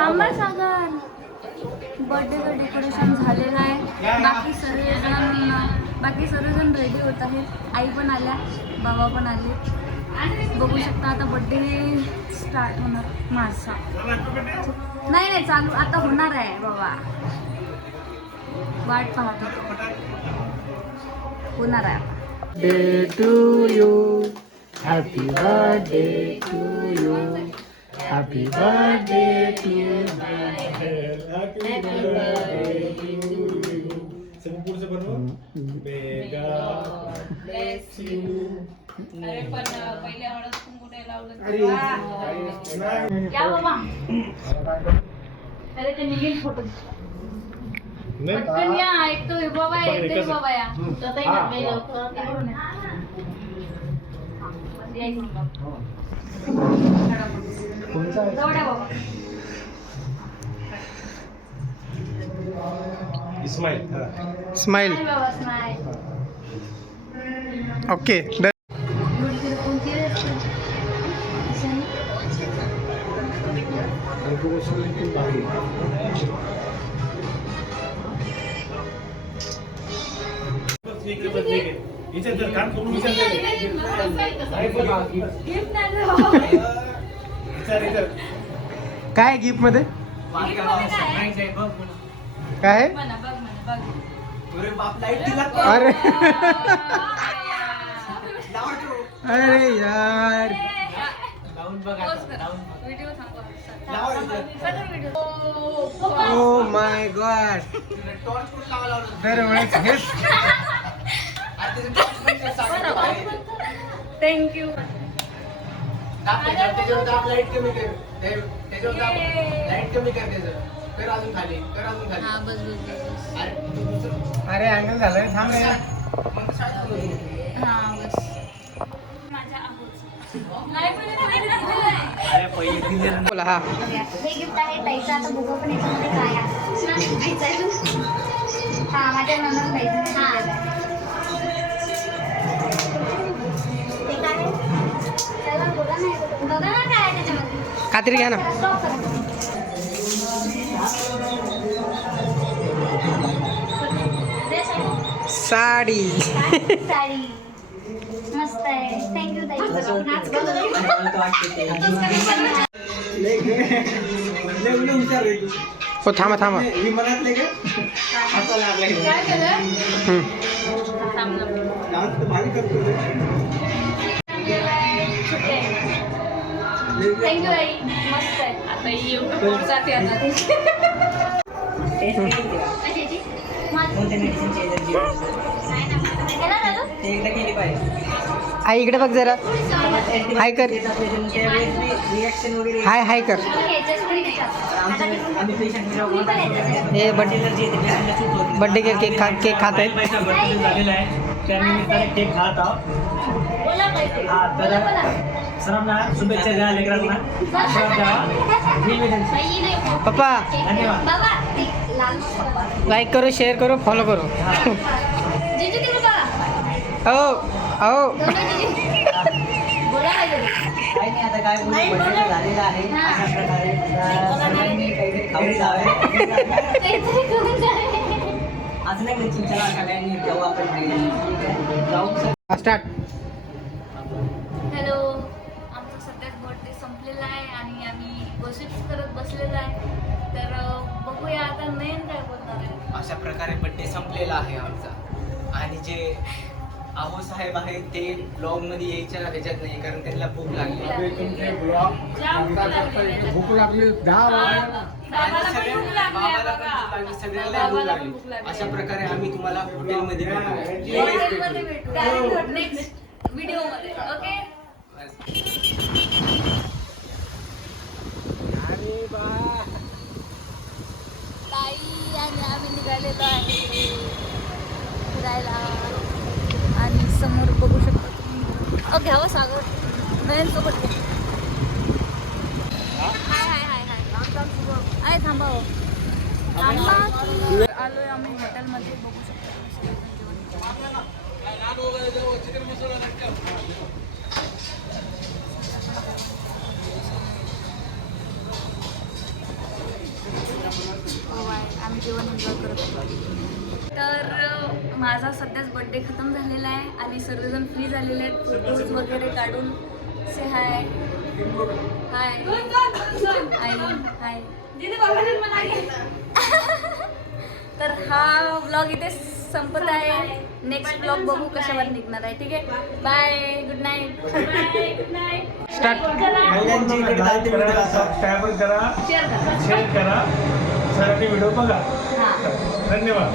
थांबा सागर. बर्थडेचं डेकोरेशन झालेलं आहे. बाकी सर्वजण रेडी होत आहेत. आई पण आल्या, बाबा पण आले. बघू शकता आता बर्थडे स्टार्ट होणार माझा. नाही चालू आता होणार आहे बाबा. वाट पाहतो. होणार आहे. Day to you, happy birthday to you, happy birthday to you, happy birthday to you. सब पुढचं बनव. बेगा bless you. अरे पण पहिले हळद कुंकू नाही लावलं. या बाबा. अरे ते निघेल फोटो. पटकन या. एक तो बाबा आहे बाबा या. स्माइल. ओके. काय गिफ्ट मध्ये काय? अरे अरे यार. Oh my God. दरवेळेस हेच. थँक्यू. लाईट कमी कर. लाईट कमी कर त्याचं. कर अजून खाली. हा बस. अरे अँगल झालं. थांब रे. हा बस. माझ्या बोला. हा हे गिफ्ट आहे ताईचं. आता बघू पण याच्यामध्ये काय आहे. हा माझ्या नंतर ताईचं. हा ते काय आहे? त्याला बघा ना काय आहे त्याच्यामध्ये. कात्री घ्या ना. स्टॉप करा. साडी. साडी मस्त आहे. थँक्यू ताई. हो थांबा. काय केलं? थँक्यू आई. मस्त आहे. आता युट्यूबवर जाते आता. आई इकडे बघ जरा. हाय कर. हाय कर. हे बर्थडे केक खात आहेत. केक खात आहोत. सर्वांना शुभेच्छा द्या. लेकरांना पप्पा लाईक करो, शेअर करो, फॉलो करो. हो काही नाही. आता काय बर्थडे झालेला आहे. अशा प्रकारे सर्वांनी काहीतरी खाऊ जावे. आज नाही चिंचला सगळ्यांनी जाऊ आपण. जाऊ स्टार्ट. हॅलो. आमचा सध्याच बर्थडे संपलेला आहे आणि आम्ही गोसिप्स करत बसलेलो आहे. तर बघूया आता मेन काय बोलणार आहे. अशा प्रकारे बर्थडे संपलेला आहे आमचा. आणि जे आहो साहेब आहेत ते ब्लॉग मध्ये यायच्या ह्याच्यात नाही, कारण त्यांना भूक लागली. भूक लागली. 10 वाजता. सगळ्यांना भूक लागली. अशा प्रकारे आम्ही तुम्हाला हॉटेलमध्ये भेटू. नेक्स्ट व्हिडिओमध्ये. ओके. ताई आणि आम्ही निघालेलो आहे फिरायला. आणि समोर बघू शकता तुम्ही. घ्यावं सागर नयनसोबत. हाय थांबा. आलोय आम्ही हॉटेलमध्ये. बघू शकता. जेवण एन्जॉय करत होतो. तर माझा सध्याच बड्डे खतम झालेला आहे आणि सर्वजण फ्री झालेले आहेत फोटोज वगैरे काढून. से हाय हाय आई हाय. तर हा व्लॉग इथे संपत आहे. नेक्स्ट व्लॉग बघू कशावर निघणार आहे. ठीक आहे, bye, good night. Good night. महिलांची इकडे जाते व्हिडिओ असा. सबस्क्राईब करा, शेअर करा, सरांनी व्हिडिओ बघा. धन्यवाद.